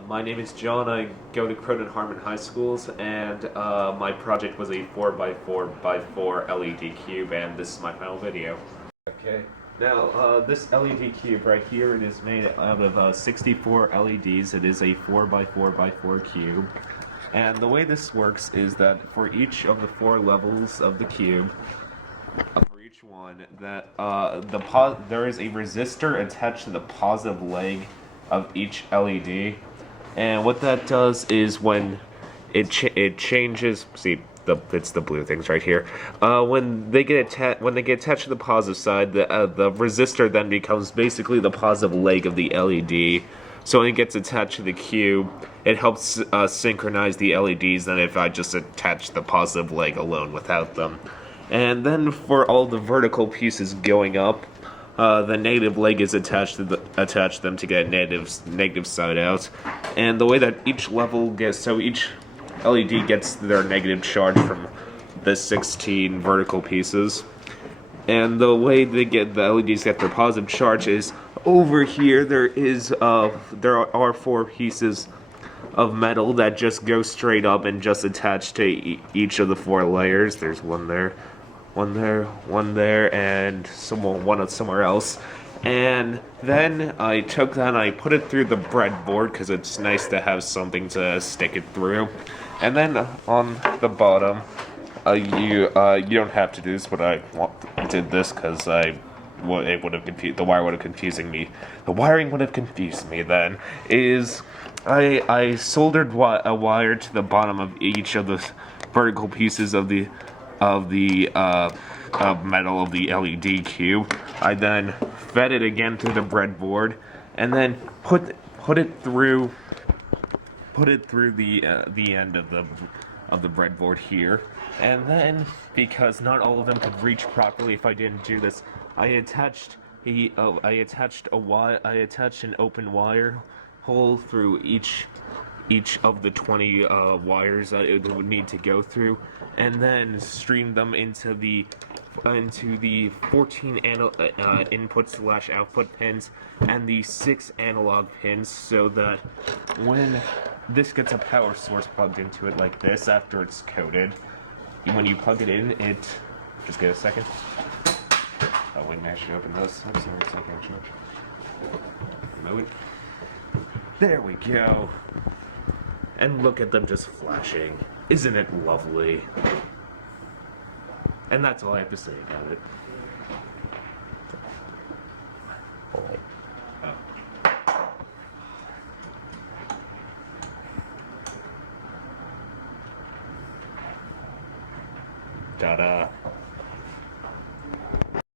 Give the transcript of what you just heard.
My name is John. I go to Croton Harmon High Schools, and my project was a 4x4x4 LED cube, and this is my final video. Okay, now this LED cube right here, it is made out of 64 LEDs. It is a 4x4x4 cube, and the way this works is that for each of the 4 levels of the cube, for each one, that there is a resistor attached to the positive leg of each LED, and what that does is when it changes. See, it's the blue things right here. When they get attached to the positive side, the resistor then becomes basically the positive leg of the LED. So when it gets attached to the cube, it helps synchronize the LEDs than if I just attach the positive leg alone without them. And then for all the vertical pieces going up, the negative leg is attached to them to get negative side out. And the way that each level gets, so each LED gets their negative charge from the 16 vertical pieces. And the way the LEDs get their positive charge is over here. There are 4 pieces of metal that just go straight up and just attach to each of the 4 layers. There's one there, one there, and one somewhere else. And then I took that and I put it through the breadboard because it's nice to have something to stick it through. And then on the bottom, you don't have to do this, but I did this because the wire would have confusing me. The wiring would have confused me. Then is I soldered a wire to the bottom of each of the vertical pieces of the metal of the LED cube. I then fed it again through the breadboard, and then put it through the end of the breadboard here. And then, because not all of them could reach properly if I didn't do this, I attached an open wire hole through each of the 20 wires that it would need to go through, and then streamed them into the 14 input/output pins and the 6 analog pins, so that when this gets a power source plugged into it like this after it's coated, when you plug it in, just get a second. Oh wait, I should open this. I'm sorry, it's not going to charge. Remote. There we go. And look at them just flashing. Isn't it lovely? And that's all I have to say about it. Oh. Ta-da.